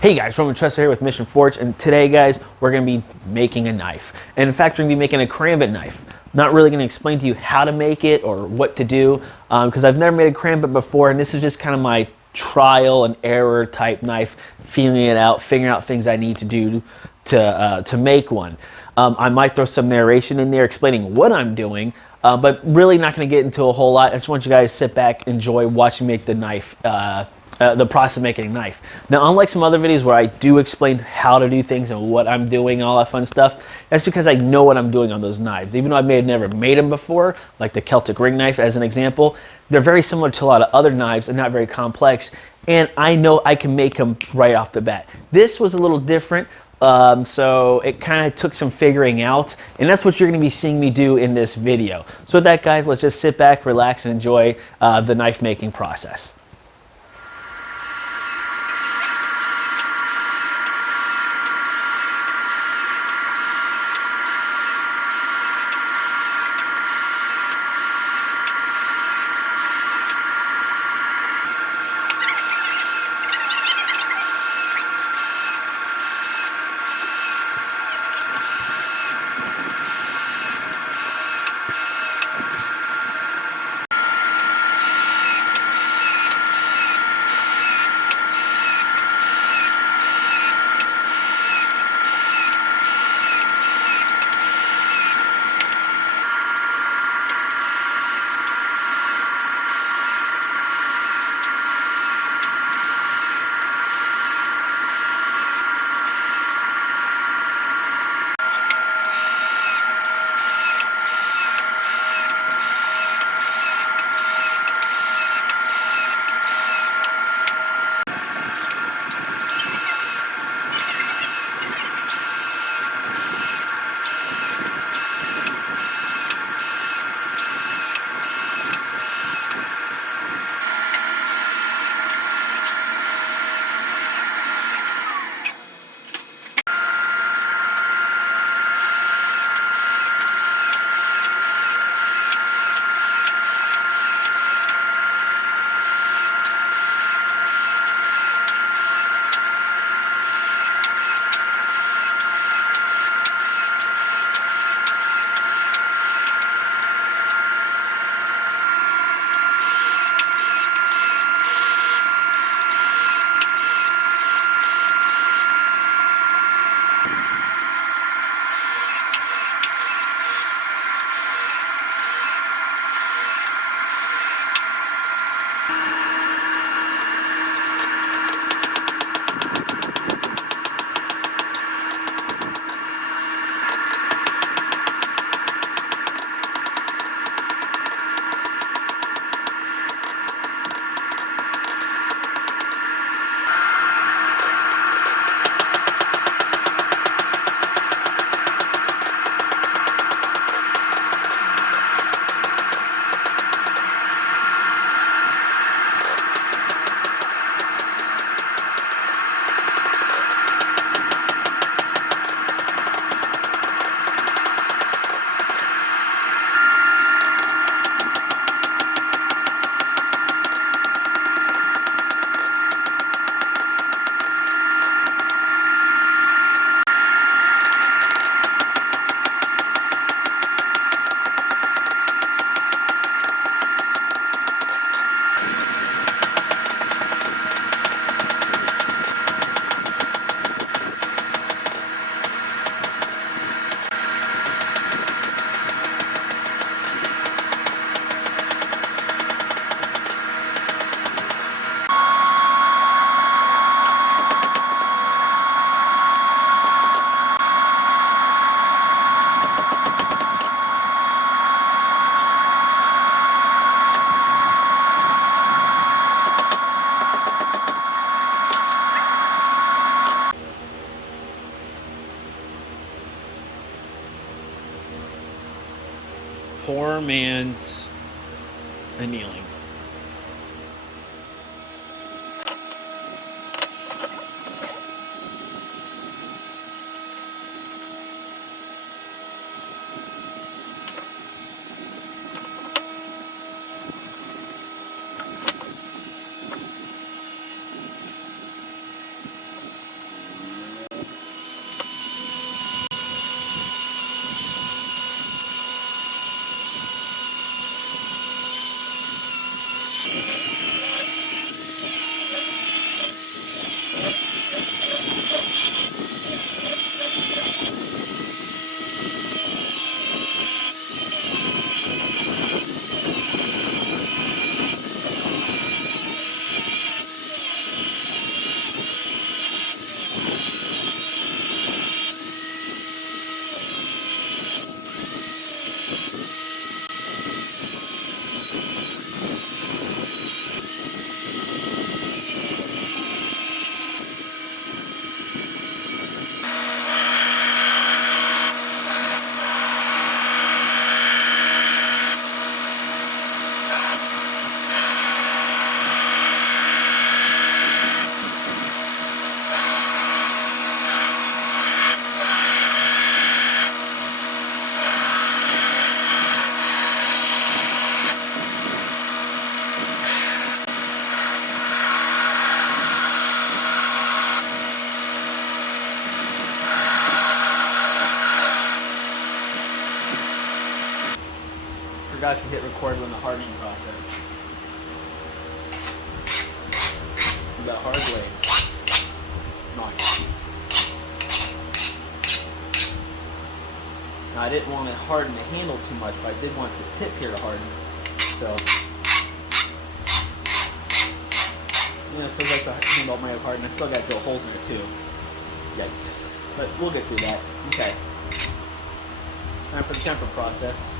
Hey guys, Roman Trester here with Mission Forge, and today guys, we're going to be making a knife. And in fact, we're going to be making a Karambit knife. Not really going to explain to you how to make it or what to do, because I've never made a Karambit before, and this is just kind of my trial and error type knife, feeling it out, figuring out things I need to do to make one. I might throw some narration in there explaining what I'm doing, but really not going to get into a whole lot. I just want you guys to sit back, enjoy watching me make the knife. The process of making a knife. Now, unlike some other videos where I do explain how to do things and what I'm doing and all that fun stuff, that's because I know what I'm doing on those knives. Even though I may have never made them before, like the Celtic ring knife as an example, they're very similar to a lot of other knives and not very complex, and I know I can make them right off the bat. This was a little different, so it kind of took some figuring out, and that's what you're going to be seeing me do in this video. So with that, guys, let's just sit back, relax, and enjoy the knife making process. Poor man's annealing. forgot to hit record on the hardening process. The hard blade. Nice. Now I didn't want to harden the handle too much, but I did want the tip here to harden. So, yeah, it feels like the handle might have hardened. I still got to drill holes in it too. Yikes. But we'll get through that. Okay. Time for the temper process.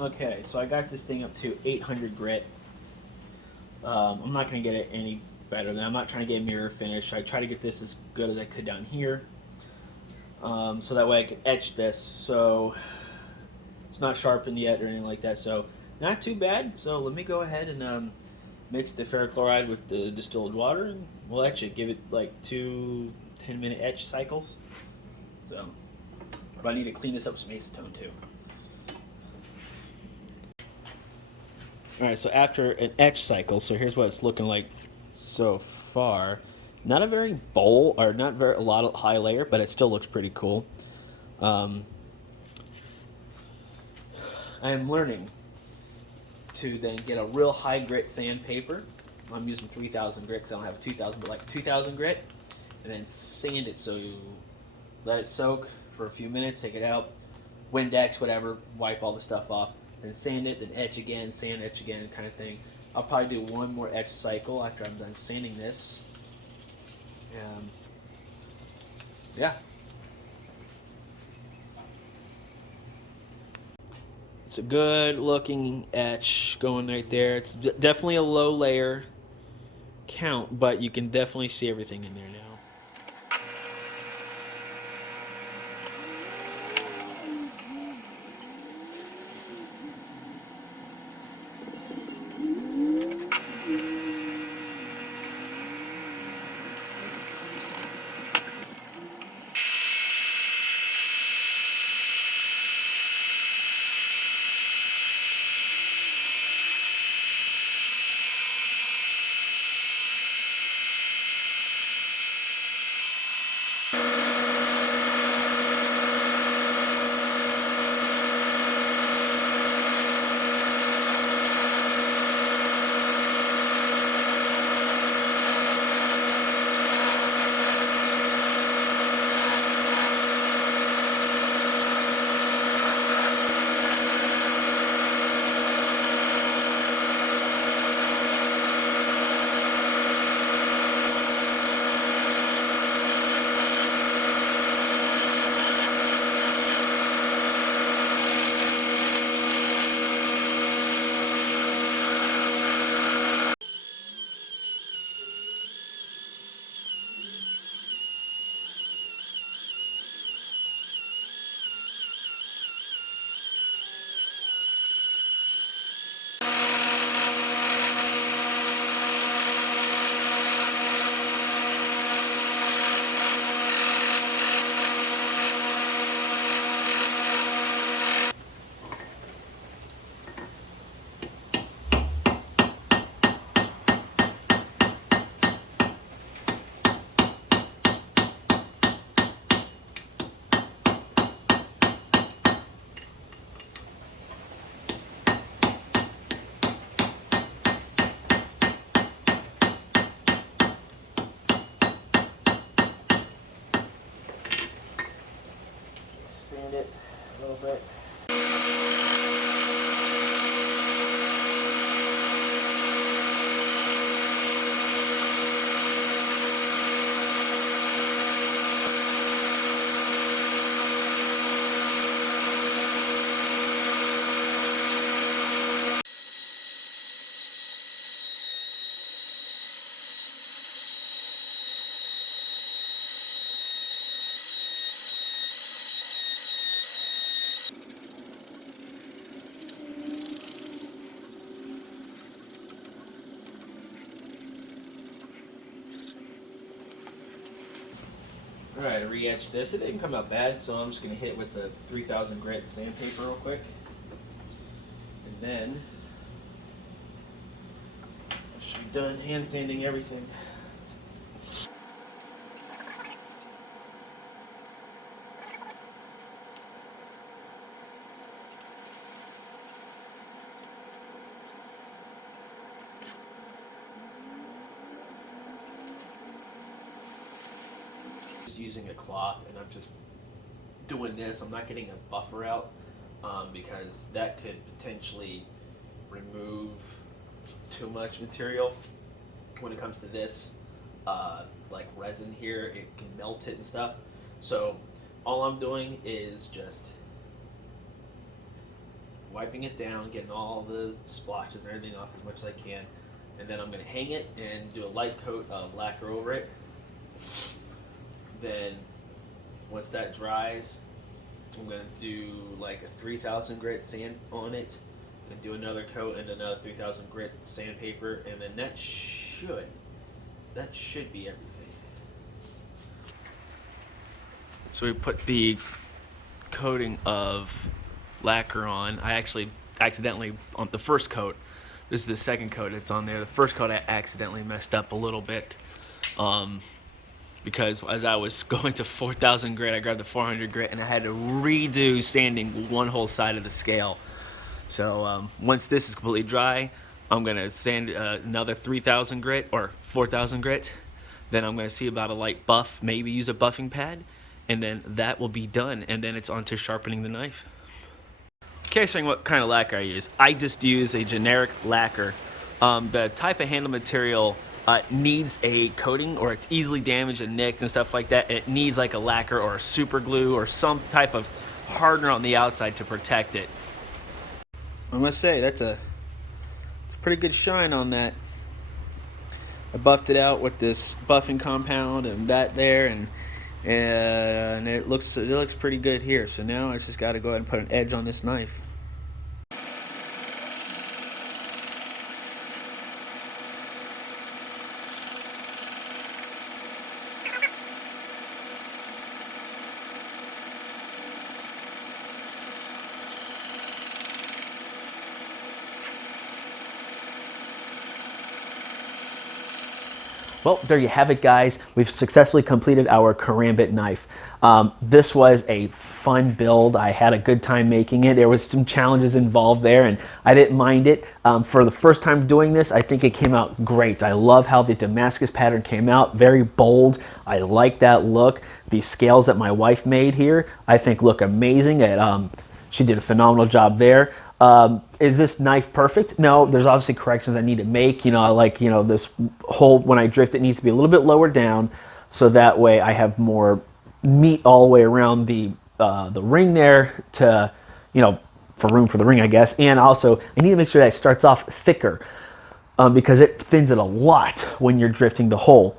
Okay, so I got this thing up to 800 grit. I'm not going to get it any better than I'm not trying to get a mirror finish. I try to get this as good as I could down here, so that way I can etch this. So it's not sharpened yet or anything like that. So not too bad. So let me go ahead and mix the ferrochloride with the distilled water, and we'll etch it. Give it like 2 10-minute etch cycles. So, but I need to clean this up with some acetone too. Alright, so after an etch cycle, so here's what it's looking like so far. Not a very bold, or not very a lot of high layer, but it still looks pretty cool. I am learning to then get a real high grit sandpaper. I'm using 3000 grit because I don't have a 2000, but like 2000 grit, and then sand it. So you let it soak for a few minutes, take it out, Windex, whatever, wipe all the stuff off. Then sand it, then etch again, sand, etch again, kind of thing. I'll probably do one more etch cycle after I'm done sanding this. Yeah. It's a good looking etch going right there. It's definitely a low layer count, but you can definitely see everything in there now. sand it a little bit. Alright, I re-etched this. It didn't come out bad, so I'm just going to hit it with the 3000 grit sandpaper real quick. And then, I should be done hand sanding everything. Using a cloth, and I'm just doing this. I'm not getting a buffer out because that could potentially remove too much material. When it comes to this, like resin here, it can melt it and stuff. So all I'm doing is just wiping it down, getting all the splotches and everything off as much as I can, and then I'm going to hang it and do a light coat of lacquer over it. Then once that dries, I'm going to do like a 3000 grit sand on it and do another coat and another 3000 grit sandpaper, and then that should be everything. So we put the coating of lacquer on. I actually accidentally, on the first coat, this is the second coat that's on there. The first coat I accidentally messed up a little bit. Because as I was going to 4000 grit, I grabbed the 400 grit and I had to redo sanding one whole side of the scale. So once this is completely dry, I'm going to sand another 3000 grit or 4000 grit. Then I'm going to see about a light buff, maybe use a buffing pad, and then that will be done. And then it's on to sharpening the knife. Okay, so what kind of lacquer I use? I just use a generic lacquer. The type of handle material needs a coating, or it's easily damaged and nicked and stuff like that. It needs like a lacquer or a super glue or some type of hardener on the outside to protect it. I must say, it's a pretty good shine on that. I buffed it out with this buffing compound and that there, and it looks pretty good here. So now I just got to go ahead and put an edge on this knife. Well, there you have it, guys. We've successfully completed our Karambit knife. This was a fun build. I had a good time making it. There was some challenges involved there, and I didn't mind it. For the first time doing this, I think it came out great. I love how the Damascus pattern came out. Very bold. I like that look. The scales that my wife made here, I think look amazing. She did a phenomenal job there. Is this knife perfect? No, there's obviously corrections I need to make. I like, this hole when I drift, it needs to be a little bit lower down, so that way I have more meat all the way around the ring there to, for room for the ring, I guess. And also, I need to make sure that it starts off thicker because it thins it a lot when you're drifting the hole.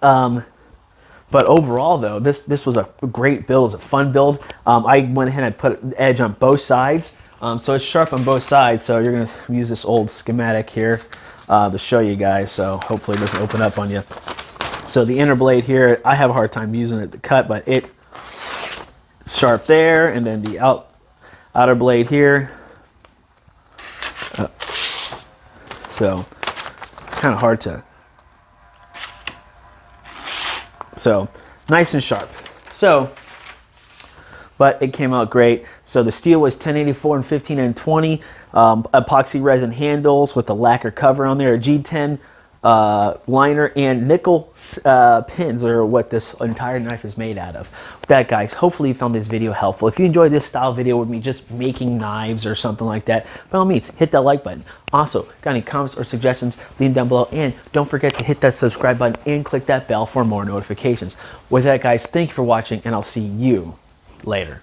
But overall, though, this was a great build. It was a fun build. I went ahead and put an edge on both sides. So it's sharp on both sides, so you're going to use this old schematic here to show you guys, so hopefully it doesn't open up on you. So the inner blade here, I have a hard time using it to cut, but it's sharp there, and then the outer blade here. So kind of hard to... So nice and sharp. But it came out great. So the steel was 1084 and 15 and 20. Epoxy resin handles with a lacquer cover on there. A G10 liner and nickel pins are what this entire knife is made out of. With that, guys, hopefully you found this video helpful. If you enjoyed this style video with me just making knives or something like that, by all means, hit that like button. Also, got any comments or suggestions, leave them down below. And don't forget to hit that subscribe button and click that bell for more notifications. With that, guys, thank you for watching, and I'll see you later.